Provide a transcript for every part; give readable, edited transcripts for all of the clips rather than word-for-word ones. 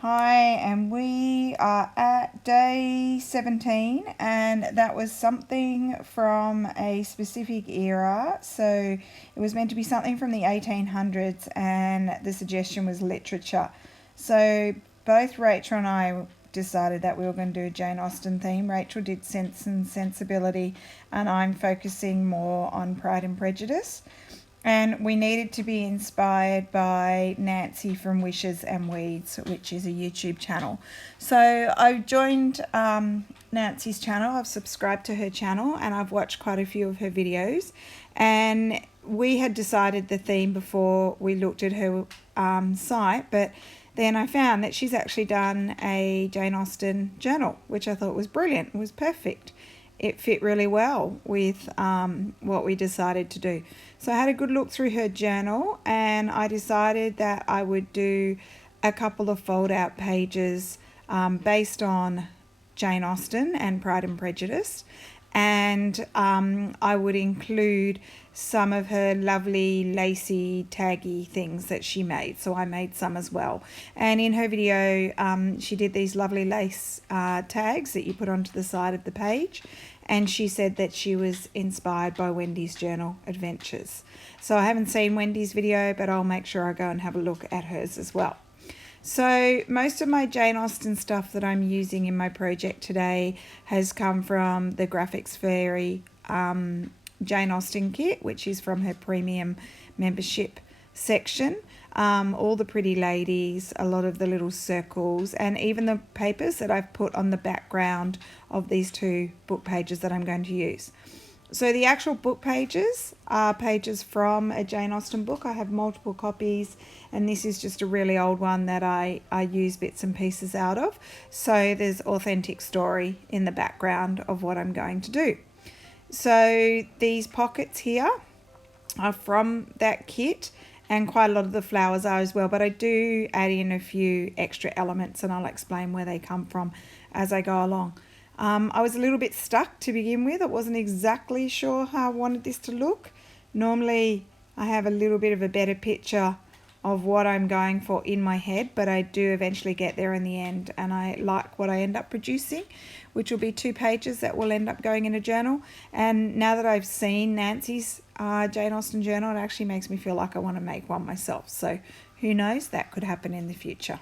Hi, and we are at day 17, and that was something from a specific era. So it was meant to be something from the 1800s, and the suggestion was literature. So both Rachel and I decided that we were going to do a Jane Austen theme. Rachel did Sense and Sensibility, and I'm focusing more on Pride and Prejudice. And we needed to be inspired by Nancy from Wishes and Weeds, which is a YouTube channel. So I joined Nancy's channel. I've subscribed to her channel and I've watched quite a few of her videos. And we had decided the theme before we looked at her site, but then I found that she's actually done a Jane Austen journal, which I thought was brilliant. It was perfect. It fit really well with what we decided to do. So I had a good look through her journal and I decided that I would do a couple of fold out pages based on Jane Austen and Pride and Prejudice. And I would include some of her lovely lacy taggy things that she made. So I made some as well. And in her video, she did these lovely lace tags that you put onto the side of the page. And she said that she was inspired by Wendy's journal adventures. So I haven't seen Wendy's video, but I'll make sure I go and have a look at hers as well. So most of my Jane Austen stuff that I'm using in my project today has come from the Graphics Fairy Jane Austen kit, which is from her premium membership section. All the pretty ladies, a lot of the little circles, and even the papers that I've put on the background of these two book pages that I'm going to use. So the actual book pages are pages from a Jane Austen book. I have multiple copies, and this is just a really old one that I use bits and pieces out of. So there's authentic story in the background of what I'm going to do. So these pockets here are from that kit, and quite a lot of the flowers are as well, but I do add in a few extra elements and I'll explain where they come from as I go along. I was a little bit stuck to begin with. I wasn't exactly sure how I wanted this to look. Normally I have a little bit of a better picture of what I'm going for in my head, but I do eventually get there in the end, and I like what I end up producing, which will be 2 pages that will end up going in a journal. And now that I've seen Nancy's Jane Austen journal, it actually makes me feel like I want to make one myself. So who knows, that could happen in the future.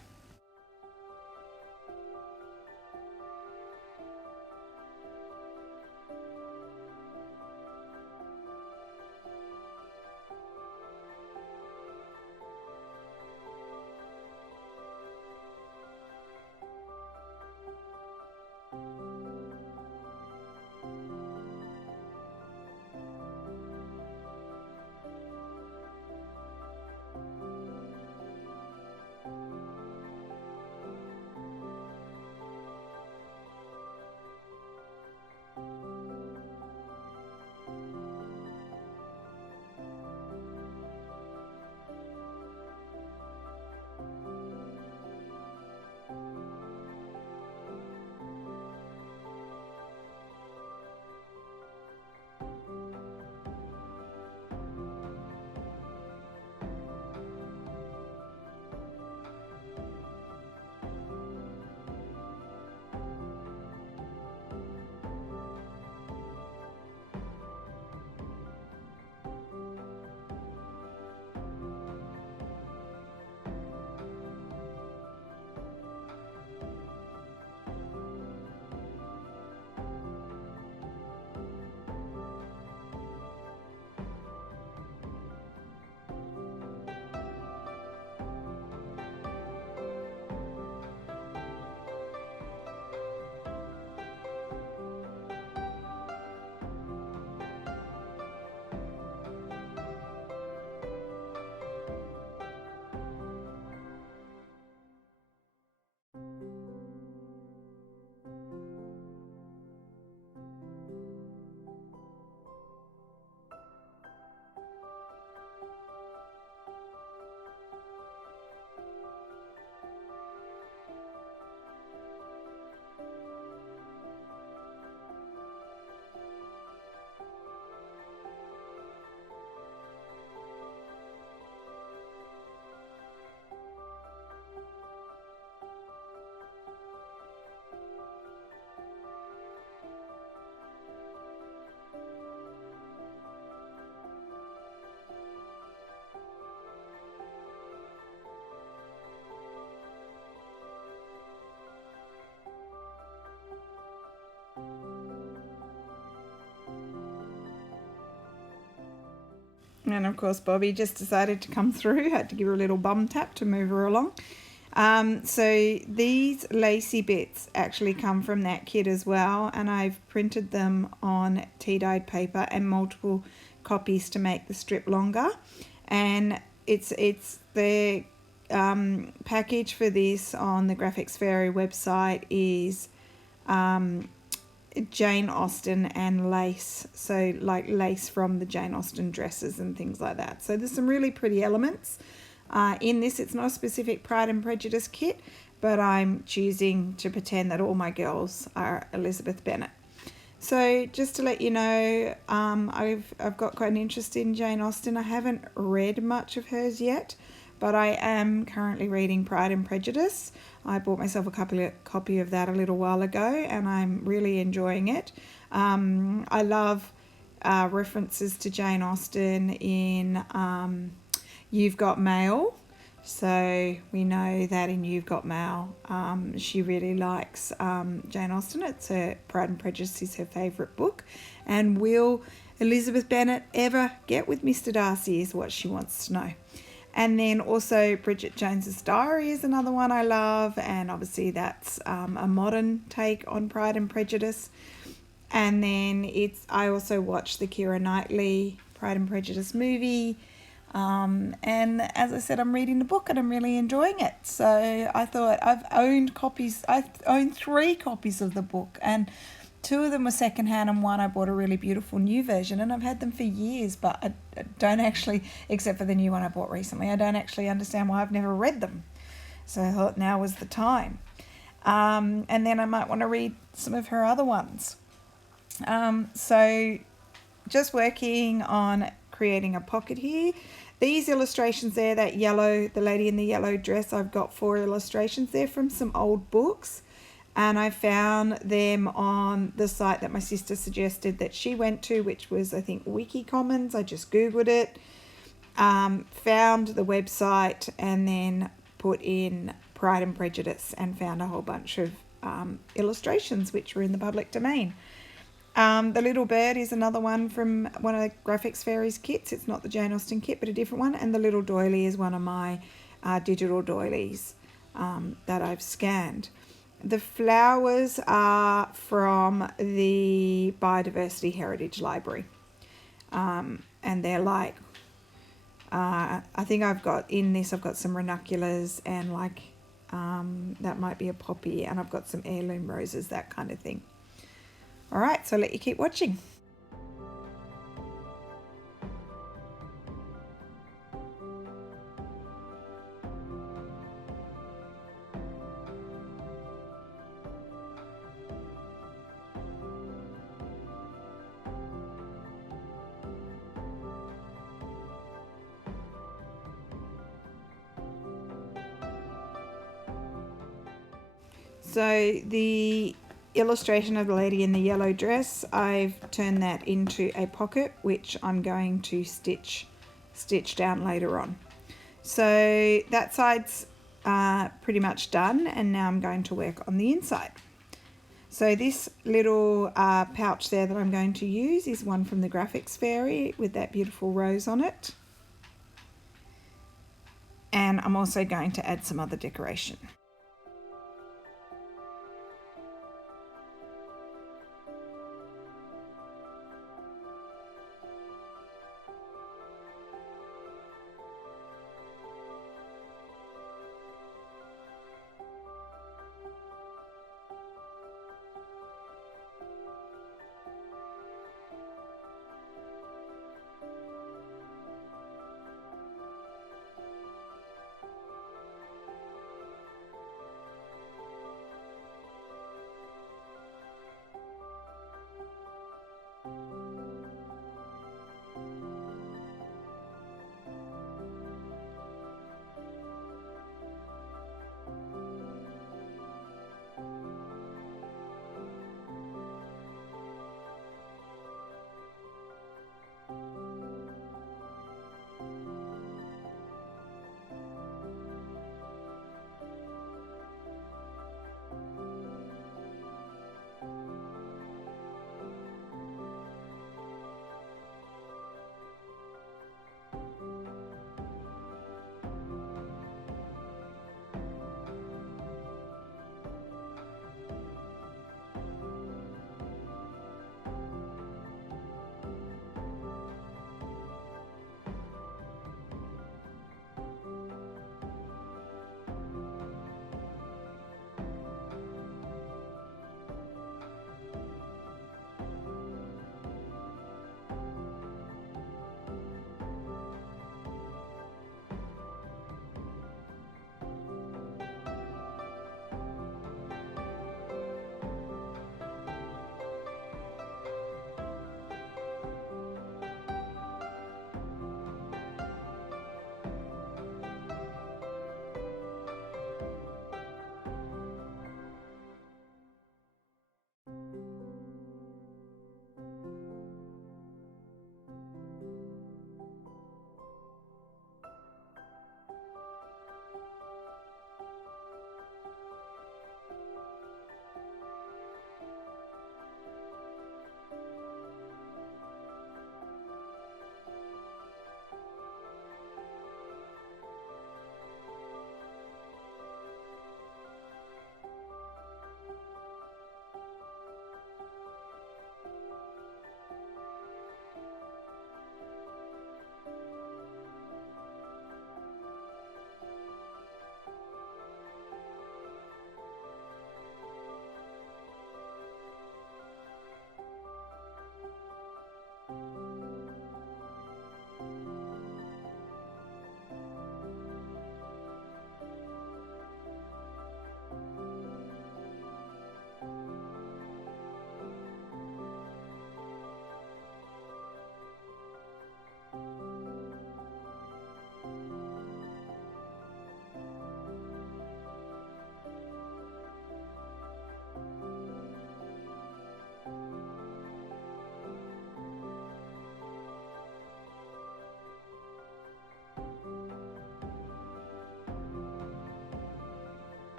And of course, Bobby just decided to come through. Had to give her a little bum tap to move her along. So these lacy bits actually come from that kit as well, and I've printed them on tea-dyed paper and multiple copies to make the strip longer. And it's the package for this on the Graphics Fairy website is Jane Austen and lace, so like lace from the Jane Austen dresses and things like that. So there's some really pretty elements in this. It's not a specific Pride and Prejudice kit, but I'm choosing to pretend that all my girls are Elizabeth Bennet. So just to let you know, I've got quite an interest in Jane Austen. I haven't read much of hers yet, but I am currently reading Pride and Prejudice. I bought myself a copy of that a little while ago, and I'm really enjoying it. I love references to Jane Austen in You've Got Mail. So we know that in You've Got Mail, she really likes Jane Austen. It's her Pride and Prejudice is her favourite book. And will Elizabeth Bennet ever get with Mr. Darcy is what she wants to know. And then also Bridget Jones's Diary is another one I love, and obviously that's a modern take on Pride and Prejudice. And then I also watched the Keira Knightley Pride and Prejudice movie, and as I said, I'm reading the book and I'm really enjoying it. So I thought I own 3 copies of the book, and 2 of them were secondhand and one I bought a really beautiful new version, and I've had them for years, but I don't actually, except for the new one I bought recently, I don't actually understand why I've never read them. So I thought now was the time. And then I might want to read some of her other ones. So just working on creating a pocket here. These illustrations there, that yellow, the lady in the yellow dress, I've got 4 illustrations there from some old books. And I found them on the site that my sister suggested that she went to, which was, I think, Wiki Commons. I just Googled it, found the website, and then put in Pride and Prejudice and found a whole bunch of illustrations which were in the public domain. The Little Bird is another one from one of the Graphics Fairies kits. It's not the Jane Austen kit, but a different one. And the Little Doily is one of my digital doilies that I've scanned. The flowers are from the Biodiversity Heritage Library, and they're like, I think I've got some ranunculus and like that might be a poppy, and I've got some heirloom roses, that kind of thing. All right, so I'll let you keep watching. So the illustration of the lady in the yellow dress, I've turned that into a pocket, which I'm going to stitch down later on. So that side's pretty much done, and now I'm going to work on the inside. So this little pouch there that I'm going to use is one from the Graphics Fairy with that beautiful rose on it. And I'm also going to add some other decoration.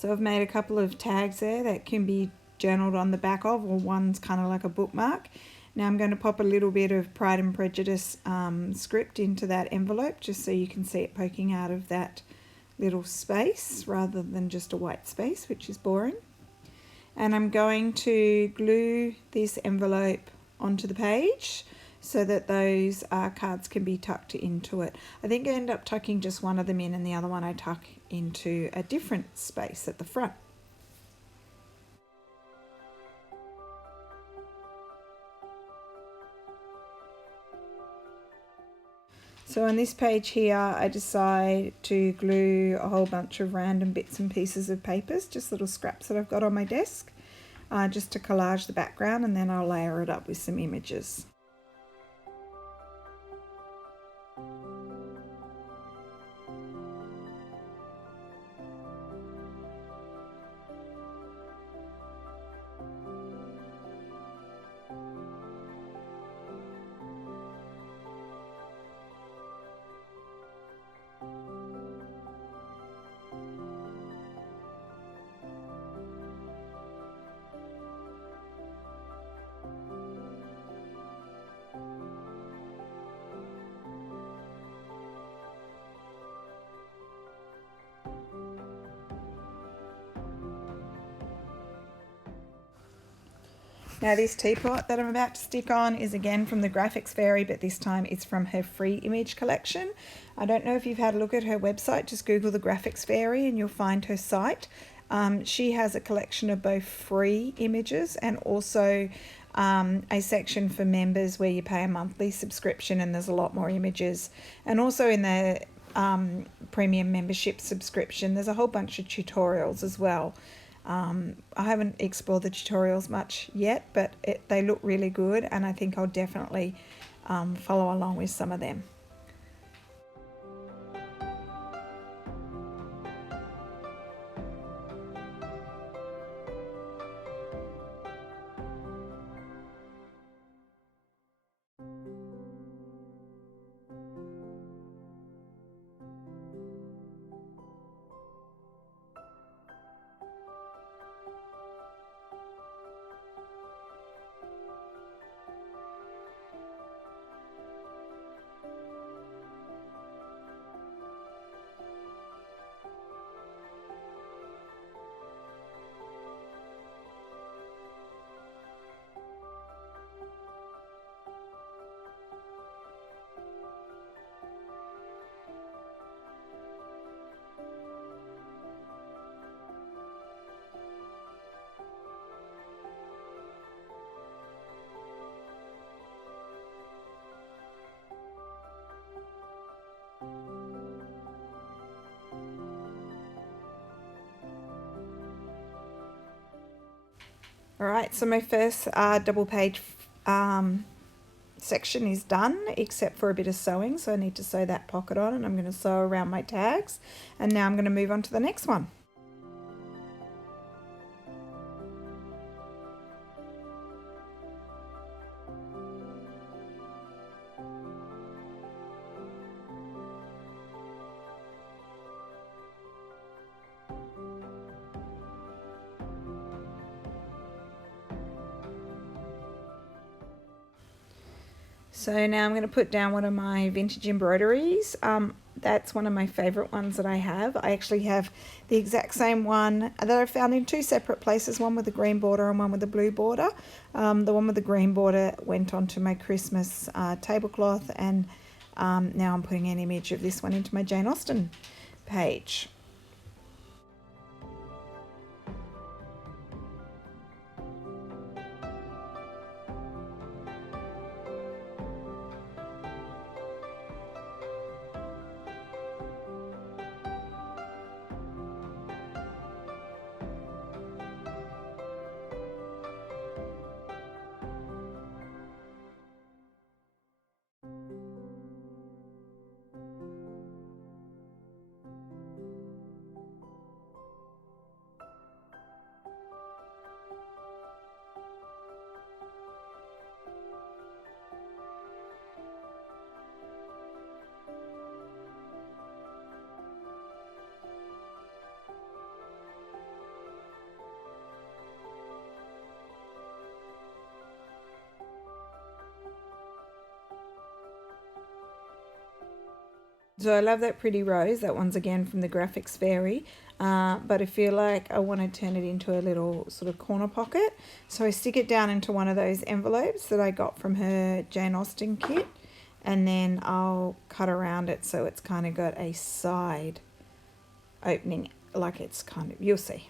So I've made a couple of tags there that can be journaled on the back of, or one's kind of like a bookmark. Now I'm going to pop a little bit of Pride and Prejudice script into that envelope just so you can see it poking out of that little space rather than just a white space, which is boring. And I'm going to glue this envelope onto the page so that those cards can be tucked into it. I think I end up tucking just one of them in, and the other one I tuck into a different space at the front. So on this page here, I decide to glue a whole bunch of random bits and pieces of papers, just little scraps that I've got on my desk, just to collage the background, and then I'll layer it up with some images. Now this teapot that I'm about to stick on is again from the Graphics Fairy, but this time it's from her free image collection. I don't know if you've had a look at her website, just Google the Graphics Fairy and you'll find her site. She has a collection of both free images and also a section for members where you pay a monthly subscription, and there's a lot more images. And also in the premium membership subscription, there's a whole bunch of tutorials as well. I haven't explored the tutorials much yet, but they look really good, and I think I'll definitely follow along with some of them. Alright, so my first double page section is done, except for a bit of sewing, so I need to sew that pocket on, and I'm going to sew around my tags, and now I'm going to move on to the next one. So now I'm going to put down one of my vintage embroideries. That's one of my favourite ones that I have. I actually have the exact same one that I found in two separate places, one with a green border and one with a blue border. The one with the green border went onto my Christmas tablecloth, and now I'm putting an image of this one into my Jane Austen page. So I love that pretty rose. That one's again from the Graphics Fairy. But I feel like I want to turn it into a little sort of corner pocket. So I stick it down into one of those envelopes that I got from her Jane Austen kit. And then I'll cut around it so it's kind of got a side opening, like it's kind of, you'll see.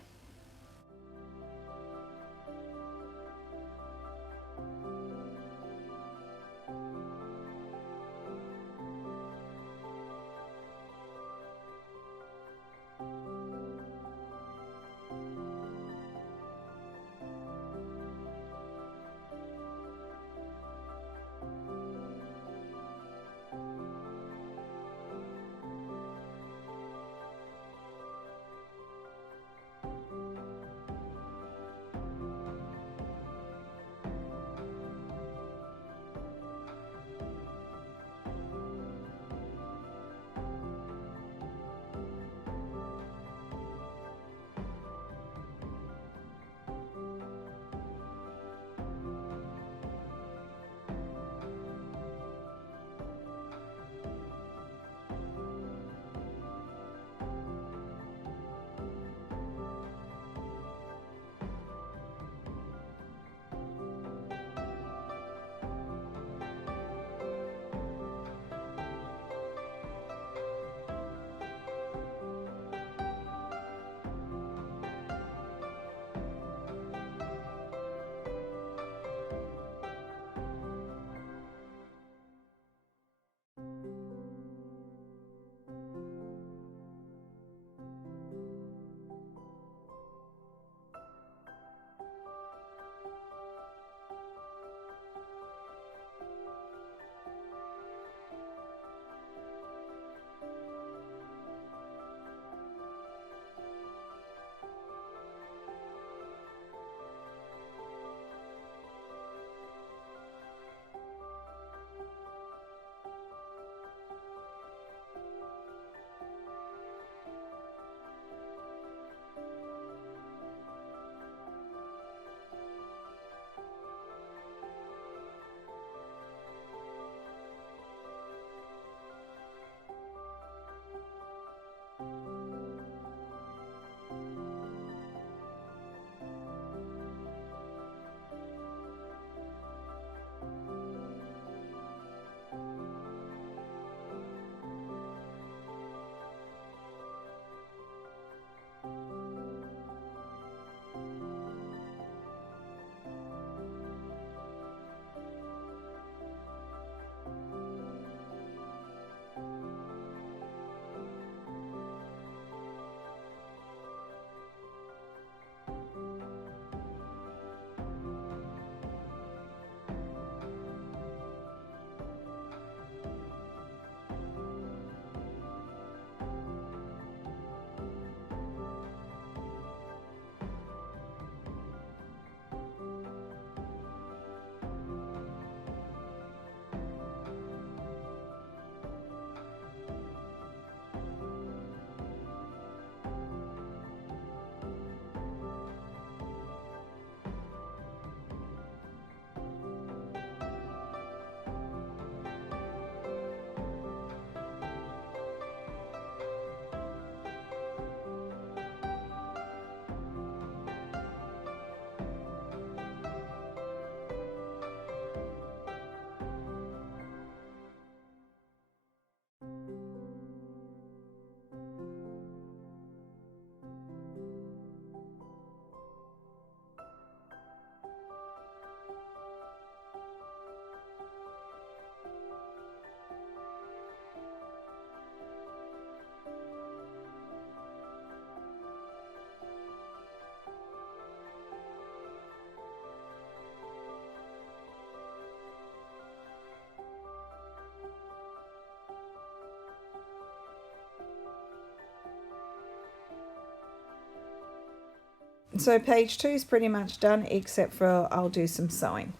So page 2 is pretty much done, except for I'll do some sewing.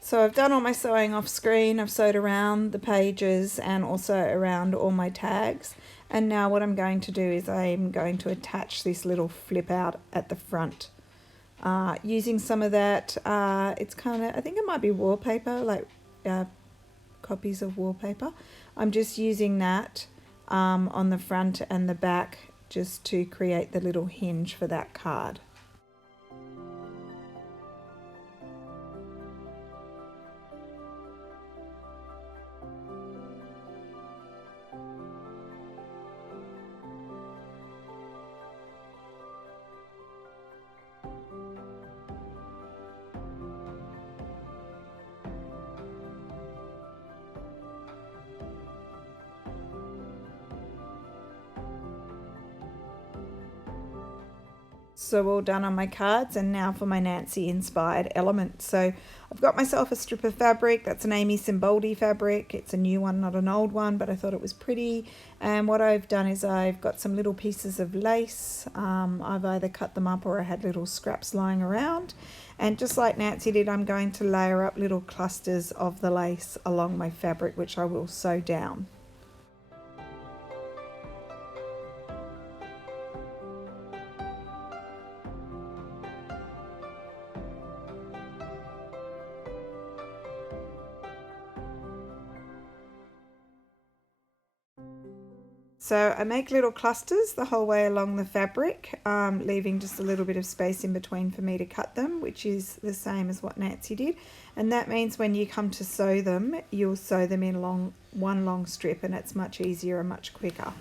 So I've done all my sewing off screen. I've sewed around the pages and also around all my tags. And now what I'm going to do is I'm going to attach this little flip out at the front. Using some of that, it's kind of, I think it might be wallpaper, like copies of wallpaper. I'm just using that on the front and the back just to create the little hinge for that card. So all done on my cards, and now for my Nancy inspired element. So I've got myself a strip of fabric. That's an Amy Simboldi fabric. It's a new one, not an old one, but I thought it was pretty. And what I've done is I've got some little pieces of lace. I've either cut them up or I had little scraps lying around. And just like Nancy did, I'm going to layer up little clusters of the lace along my fabric, which I will sew down. So I make little clusters the whole way along the fabric, leaving just a little bit of space in between for me to cut them, which is the same as what Nancy did. And that means when you come to sew them, you'll sew them in one long strip, and it's much easier and much quicker.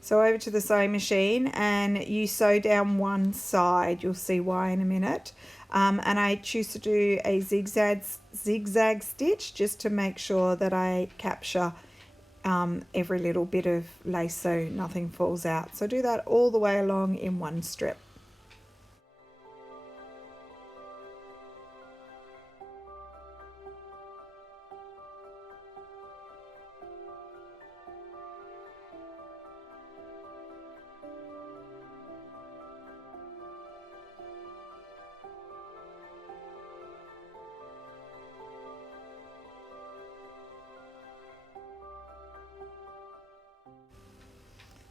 So over to the sewing machine, and you sew down one side. You'll see why in a minute. And I choose to do a zigzag stitch just to make sure that I capture every little bit of lace so nothing falls out. So do that all the way along in one strip.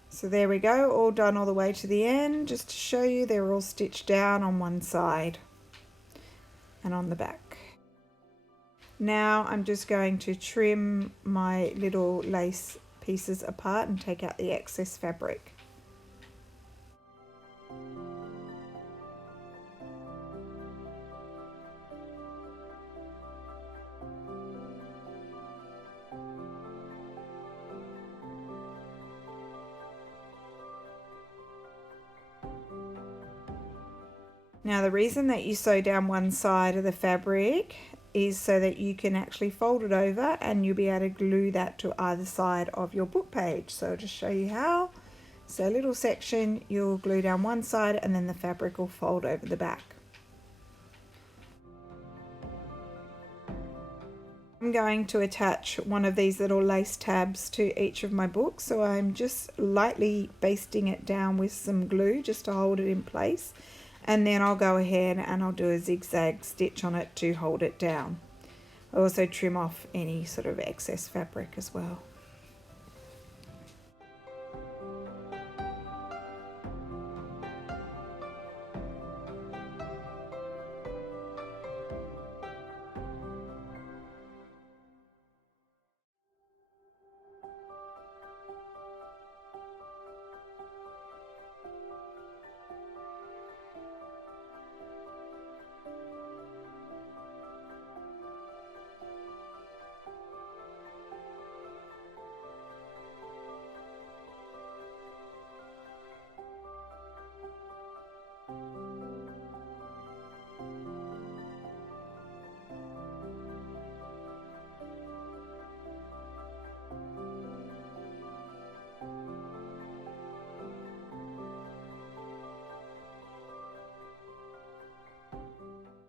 So there we go, all done all the way to the end, just to show you they're all stitched down on one side and on the back. Now I'm just going to trim my little lace pieces apart and take out the excess fabric. Now the reason that you sew down one side of the fabric is so that you can actually fold it over and you'll be able to glue that to either side of your book page. So I'll just show you how. So a little section, you'll glue down one side and then the fabric will fold over the back. I'm going to attach one of these little lace tabs to each of my books, so I'm just lightly basting it down with some glue just to hold it in place, and then I'll go ahead and I'll do a zigzag stitch on it to hold it down. I'll also trim off any sort of excess fabric as well.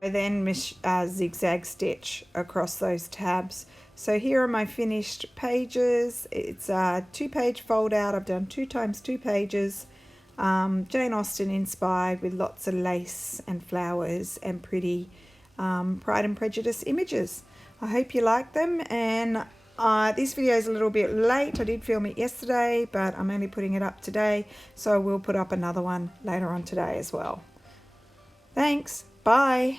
I then zigzag stitch across those tabs. So here are my finished pages. It's a 2-page fold out. I've done 2 times 2 pages. Jane Austen inspired with lots of lace and flowers and pretty Pride and Prejudice images. I hope you like them, and this video is a little bit late. I did film it yesterday, but I'm only putting it up today, so I will put up another one later on today as well. Thanks. Bye.